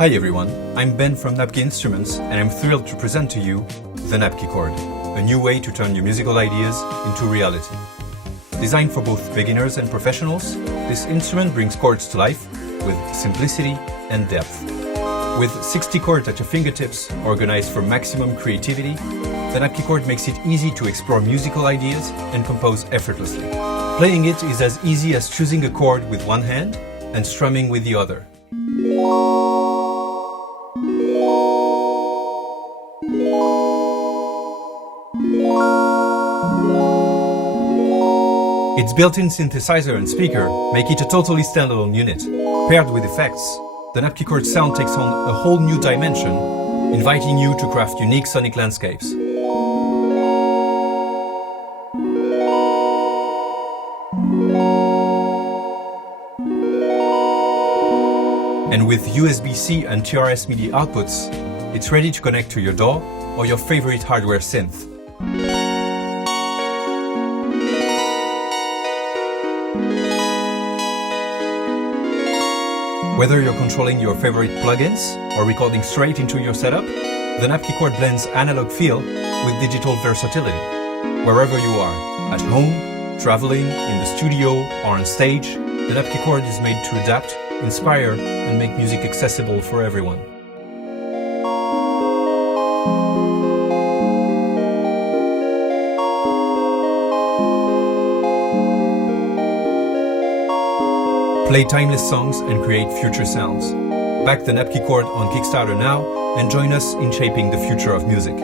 Hi everyone, I'm Ben from Napki Instruments and I'm thrilled to present to you the Napki Chord, a new way to turn your musical ideas into reality. Designed for both beginners and professionals, this instrument brings chords to life with simplicity and depth. With 60 chords at your fingertips, organized for maximum creativity, the Napki Chord makes it easy to explore musical ideas and compose effortlessly. Playing it is as easy as choosing a chord with one hand and strumming with the other. Its built-in synthesizer and speaker make it a totally standalone unit. Paired with effects, the Napki Chord sound takes on a whole new dimension, inviting you to craft unique sonic landscapes. And with USB-C and TRS MIDI outputs, it's ready to connect to your DAW or your favorite hardware synth. Whether you're controlling your favorite plugins or recording straight into your setup, the Napki Chord blends analog feel with digital versatility. Wherever you are, at home, traveling, in the studio, or on stage, the Napki Chord is made to adapt, inspire, and make music accessible for everyone. Play timeless songs and create future sounds. Back the Napki Chord on Kickstarter now and join us in shaping the future of music.